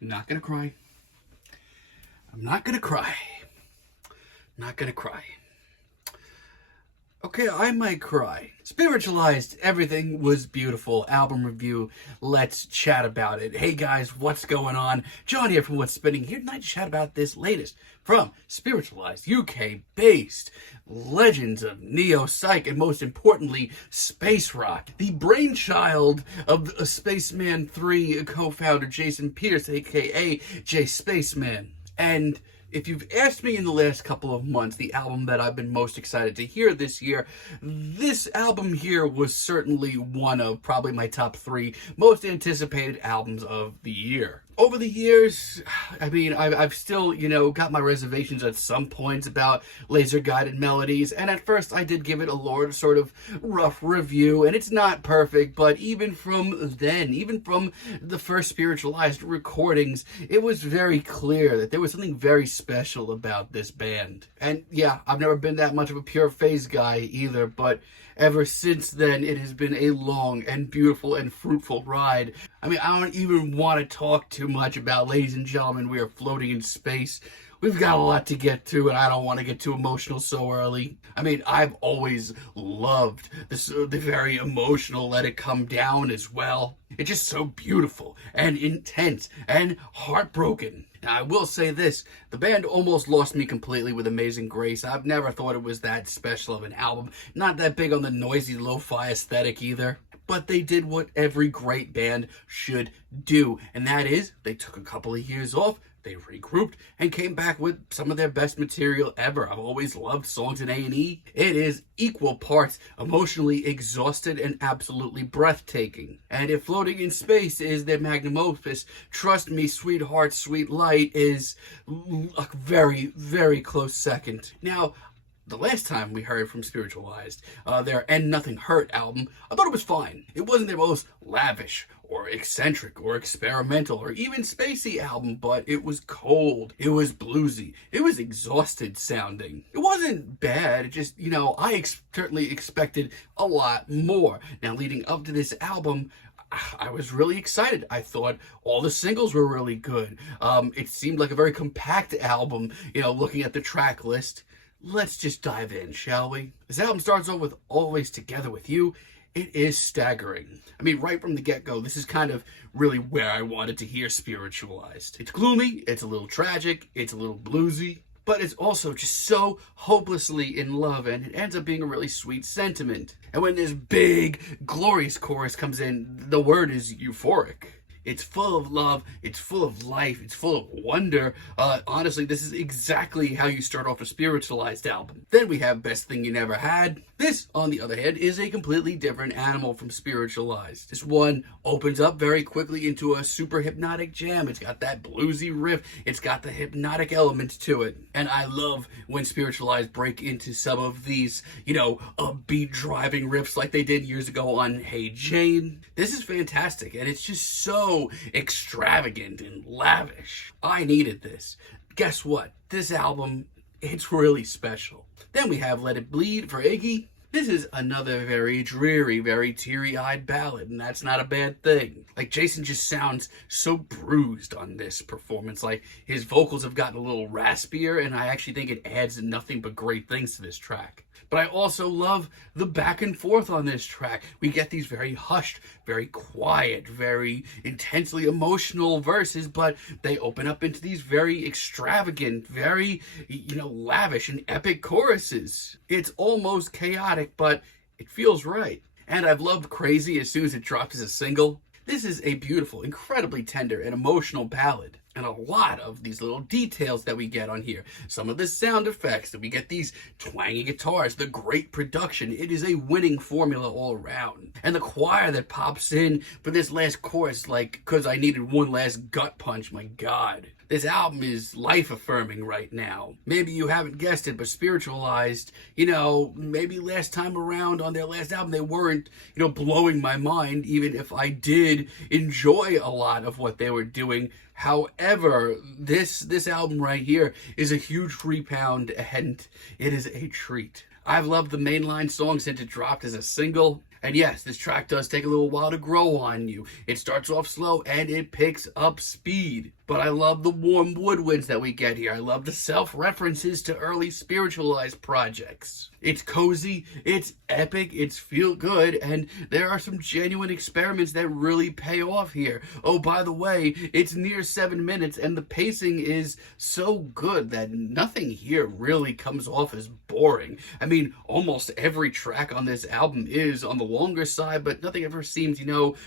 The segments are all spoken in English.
I'm not gonna cry. I'm not gonna cry. Not gonna cry. Okay, I might cry. Spiritualized, everything was beautiful. Album review, let's chat about it. Hey guys, what's going on? John here from What's Spinning, here tonight to chat about this latest from Spiritualized, UK-based legends of neo-psych and most importantly, space rock. The brainchild of Spaceman 3 co-founder Jason Peters, aka J Spaceman. And if you've asked me in the last couple of months the album that I've been most excited to hear this year, this album here was certainly one of probably my top 3 most anticipated albums of the year. Over the years, I mean, I've still, got my reservations at some points about laser-guided melodies, and at first I did give it a sort of rough review, and it's not perfect, but even from then, even from the first Spiritualized recordings, it was very clear that there was something very special about this band. And yeah, I've never been that much of a pure phase guy either, but ever since then, it has been a long and beautiful and fruitful ride. I mean, I don't even want to talk too much about, ladies and gentlemen, we are floating in space. We've got a lot to get to, and I don't want to get too emotional so early. I mean, I've always loved the very emotional Let It Come Down as well. It's just so beautiful and intense and heartbroken. Now, I will say this, the band almost lost me completely with Amazing Grace. I've never thought it was that special of an album. Not that big on the noisy lo-fi aesthetic either. But they did what every great band should do, and that is, they took a couple of years off, they regrouped, and came back with some of their best material ever. I've always loved songs in A&E. It is equal parts emotionally exhausted and absolutely breathtaking. And if Floating in Space is their magnum opus, trust me, Sweetheart, Sweet Light is a very, very close second. Now, the last time we heard from Spiritualized, their And Nothing Hurt album, I thought it was fine. It wasn't their most lavish or eccentric or experimental or even spacey album, but it was cold. It was bluesy. It was exhausted sounding. It wasn't bad. It just, I certainly expected a lot more. Now, leading up to this album, I was really excited. I thought all the singles were really good. It seemed like a very compact album, looking at the track list. Let's just dive in, shall we? This album starts off with Always Together With You. It is staggering. I mean, right from the get-go, this is kind of really where I wanted to hear Spiritualized. It's gloomy, it's a little tragic, it's a little bluesy, but it's also just so hopelessly in love, and it ends up being a really sweet sentiment. And when this big, glorious chorus comes in, the word is euphoric. It's full of love, it's full of life, it's full of wonder. Honestly, this is exactly how you start off a Spiritualized album. Then we have Best Thing You Never Had. This, on the other hand, is a completely different animal from Spiritualized. This one opens up very quickly into a super hypnotic jam. It's got that bluesy riff, it's got the hypnotic elements to it. And I love when Spiritualized break into some of these, upbeat driving riffs like they did years ago on Hey Jane. This is fantastic, and it's just so extravagant and lavish. I needed this. Guess what? This album, it's really special. Then we have Let It Bleed for Iggy. This is another very dreary, very teary-eyed ballad, and that's not a bad thing. Like, Jason just sounds so bruised on this performance. Like, his vocals have gotten a little raspier, and I actually think it adds nothing but great things to this track. But I also love the back and forth on this track. We get these very hushed, very quiet, very intensely emotional verses, but they open up into these very extravagant, very, lavish and epic choruses. It's almost chaotic, but it feels right. And I've loved Crazy as soon as it dropped as a single. This is a beautiful, incredibly tender and emotional ballad. And a lot of these little details that we get on here. Some of the sound effects, that we get these twangy guitars, the great production. It is a winning formula all around. And the choir that pops in for this last chorus, like, 'cause I needed one last gut punch, my God. This album is life-affirming right now. Maybe you haven't guessed it, but Spiritualized, maybe last time around on their last album, they weren't, blowing my mind, even if I did enjoy a lot of what they were doing. However, this album right here is a huge rebound, and it is a treat. I've loved the Mainline song since it dropped as a single. And yes, this track does take a little while to grow on you. It starts off slow and it picks up speed. But I love the warm woodwinds that we get here. I love the self-references to early Spiritualized projects. It's cozy, it's epic, it's feel good, and there are some genuine experiments that really pay off here. Oh, by the way, it's near 7 minutes, and the pacing is so good that nothing here really comes off as boring. I mean, almost every track on this album is on the longer side, but nothing ever seems,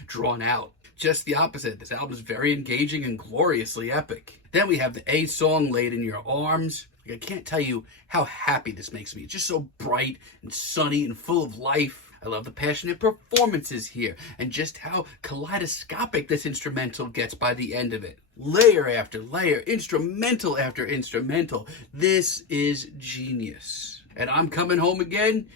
drawn out. Just the opposite. This album is very engaging and gloriously epic. Then we have the A song, Laid in Your Arms. I can't tell you how happy this makes me. It's just so bright and sunny and full of life. I love the passionate performances here and just how kaleidoscopic this instrumental gets by the end of it. Layer after layer, instrumental after instrumental. This is genius. And I'm Coming Home Again.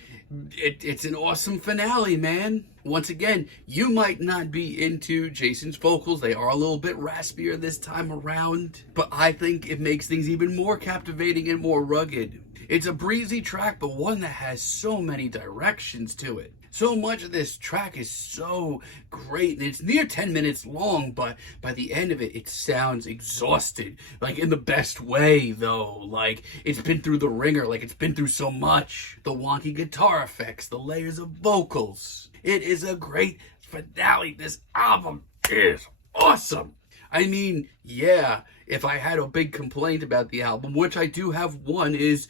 It's an awesome finale, man. Once again, you might not be into Jason's vocals. They are a little bit raspier this time around, but I think it makes things even more captivating and more rugged. It's a breezy track, but one that has so many directions to it. So much of this track is so great, and it's near 10 minutes long, but by the end of it, it sounds exhausted, like in the best way, though. Like, it's been through the ringer, like it's been through so much. The wonky guitar effects, the layers of vocals. It is a great finale. This album is awesome. I mean, yeah, if I had a big complaint about the album, which I do have one, is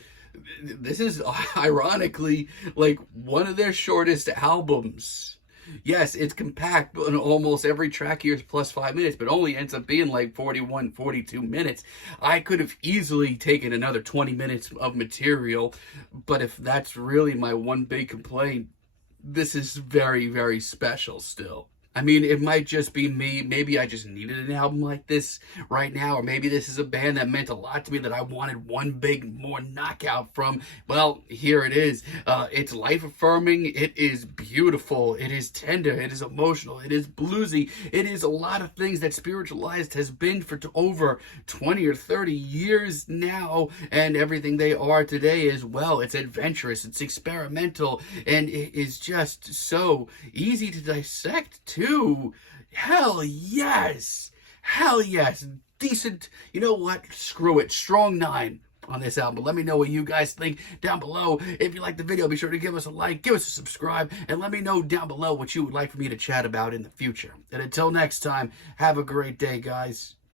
this is ironically like one of their shortest albums. Yes, it's compact, but almost every track here is plus 5 minutes, but only ends up being like 41, 42 minutes. I could have easily taken another 20 minutes of material, but if that's really my one big complaint, this is very, very special still. I mean, it might just be me. Maybe I just needed an album like this right now, or maybe this is a band that meant a lot to me that I wanted one big more knockout from. Well, here it is. It's life-affirming. It is beautiful. It is tender. It is emotional. It is bluesy. It is a lot of things that Spiritualized has been for over 20 or 30 years now, and everything they are today as well. It's adventurous. It's experimental, and it is just so easy to dissect too. Hell yes. Hell yes. Decent. You know what? Screw it. Strong 9 on this album. Let me know what you guys think down below. If you like the video, be sure to give us a like, give us a subscribe, and let me know down below what you would like for me to chat about in the future. And until next time, have a great day, guys.